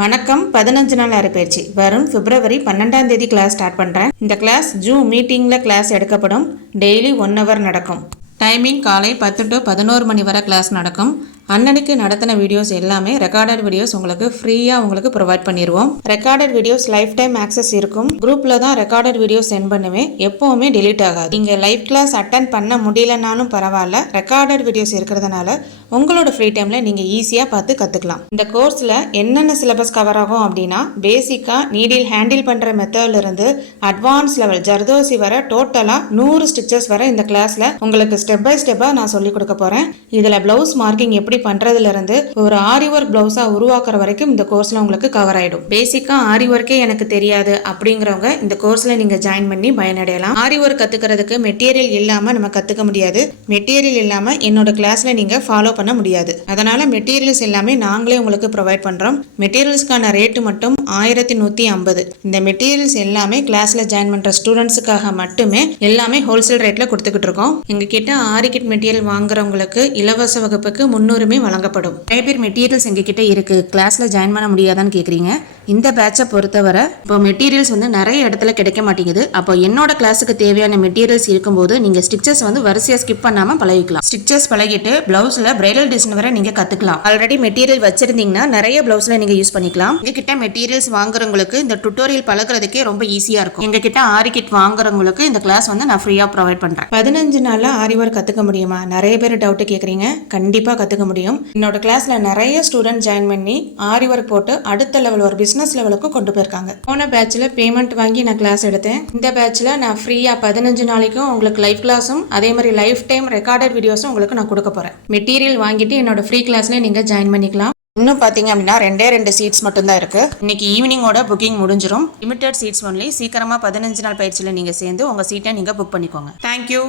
வணக்கம். 15 நாள் அரைப்பயிற்சி வரும் பிப்ரவரி 12ஆம் தேதி கிளாஸ் ஸ்டார்ட் பண்ணுறேன். இந்த கிளாஸ் ஜூம் மீட்டிங்கில் கிளாஸ் எடுக்கப்படும். டெய்லி 1 hour நடக்கும். டைமிங் காலை 10 to 11 மணி வரை கிளாஸ் நடக்கும். அன்னன்னைக்கு நடத்தின வீடியோஸ் எல்லாமே ரெக்கார்டட் வீடியோஸ் உங்களுக்கு ஃப்ரீயாக உங்களுக்கு ப்ரொவைட் பண்ணிடுவோம். Recorded videos life time access இருக்கும். குரூப்பில் தான் ரெக்கார்டட் வீடியோஸ் சென்ட் பண்ணுவேன். எப்போவுமே டெலீட் ஆகாது. நீங்கள் லைவ் கிளாஸ் அட்டன் பண்ண முடியலனாலும் பரவாயில்ல, ரெக்கார்டட் வீடியோஸ் இருக்கிறதுனால உங்களோட ஃப்ரீ டைமில் நீங்கள் ஈஸியாக பார்த்து கற்றுக்கலாம். இந்த கோர்ஸில் என்னென்ன சிலபஸ் கவர் ஆகும் அப்படின்னா, பேசிக்காக நீடில் ஹேண்டில் பண்ணுற மெத்தட்லேருந்து அட்வான்ஸ் லெவல் ஜர்தோசி வர டோட்டலாக 100 ஸ்டிச்சஸ் வரை இந்த கிளாஸில் உங்களுக்கு ஸ்டெப் பை ஸ்டெப்பாக நான் சொல்லிக் கொடுக்க போகிறேன். இதில் ப்ளவுஸ் மார்க்கிங் எப்படி பண்றதுல இருந்து ஒரு ஆரி ஒர்க் பிளவுஸா உருவாக்குற வரைக்கும் இந்த கோர்ஸ்ல உங்களுக்கு கவர் ஆயிடும். பேசிக்கா ஆரி ஒர்க்கே எனக்கு தெரியாது அப்படிங்கிறவங்க இந்த கோர்ஸ்ல நீங்க ஜாயின் பண்ணி பயனடையலாம். ஆரி ஒர்க் கத்துக்கிறதுக்கு மெட்டீரியல் இல்லாம நம்ம கத்துக்க முடியாது. மெட்டீரியல் இல்லாம என்னோட கிளாஸ்ல நீங்க ஃபாலோ பண்ண முடியாது. அதனால மெட்டீரியல்ஸ் எல்லாமே நாங்களே உங்களுக்கு ப்ரொவைட் பண்றோம். மெட்டீரியல்ஸ்க்கான ரேட்டு மட்டும் 1150. இந்த மெட்டீரியல்ஸ் எல்லாமே கிளாஸ்ல ஜாயின் பண்ற ஸ்டூடெண்ட்ஸுக்காக மட்டுமே எல்லாமே ஹோல்சேல் ரேட்ல கொடுத்துக்கிட்டு இருக்கோம். எங்க கிட்ட ஆரி கிட் மெட்டீரியல் வாங்குறவங்களுக்கு இலவச வகுப்புக்கு முன்னுரிமை வழங்கப்படும். நிறைய பேர் மெட்டீரியல்ஸ் எங்ககிட்ட இருக்கு, கிளாஸ்ல ஜாயின் பண்ண முடியாதான்னு கேக்குறீங்க. இந்த பேட்சை பொறுத்தவரை இப்போ மெட்டீரியல்ஸ் நிறைய இடத்துல கிடைக்க மாட்டேங்குது. அப்போ என்னோட கிளாஸுக்கு தேவையான மெட்டீரியல்ஸ் இருக்கும்போது நீங்க ஸ்டிச்சஸ் வரிசையா ஸ்கிப் பண்ணாம பழகிக்கலாம். ஸ்டிச்சஸ் பழகிட்டு பிளவுஸ்ல பிரைடல் டிசைன் வரை நீங்க கத்துக்கலாம். ஆல்ரெடி மெட்டீரியல் வச்சிருந்தீங்கன்னா நிறைய பிளவுஸ்ல நீங்க யூஸ் பண்ணிக்கலாம். எங்ககிட்ட மெட்டீரியல்ஸ் வாங்குறவங்களுக்கு இந்த டுட்டோரியல் பழகுறதுக்கே ரொம்ப ஈஸியா இருக்கும். எங்ககிட்ட ஆரி கிட் வாங்குறவங்களுக்கு இந்த கிளாஸ் நான் ஃப்ரீயா ப்ரொவைட் பண்றேன். 15 நாள்ல ஆரி ஒர்க் கத்துக்க முடியுமா? நிறைய பேர் டவுட் கேக்குறீங்க. கண்டிப்பா கத்துக்க முடியும். என்னோட கிளாஸ்ல நிறைய ஸ்டூடெண்ட் ஜாயின் பண்ணி ஆரி ஒர்க் போட்டு அடுத்த லெவல் ஒரு பிசினஸ் லெவலுக்கு கொண்டு போயிருக்காங்க. போன பேட்ச்ல பேமெண்ட் வாங்கி நான் கிளாஸ் எடுத்தேன். இந்த பேட்ச்ல நான் ஃப்ரீயா 15 நாளைக்கும் உங்களுக்கு லைவ் கிளாஸும் அதே மாதிரி லைஃப் டைம் ரெக்கார்டட் வீடியோஸும் உங்களுக்கு நான் கொடுக்க போறேன். மெட்டீரியல் வாங்கிட்டு என்னோட ஃப்ரீ கிளாஸ்ல நீங்க ஜாயின் பண்ணிக்கலாம். இன்னும் பாத்தீங்க அப்படின்னா 2 சீட்ஸ் மட்டும் தான் இருக்கு. இன்னைக்கு ஈவினிங்கோட புக்கிங் முடிஞ்சிடும். Limited seeds only. சீக்கிரமா 15 நாள் பயிற்சியில நீங்க சேர்ந்து உங்க சீட்டை நீங்க புக் பண்ணிக்கோங்க. தேங்க்யூ.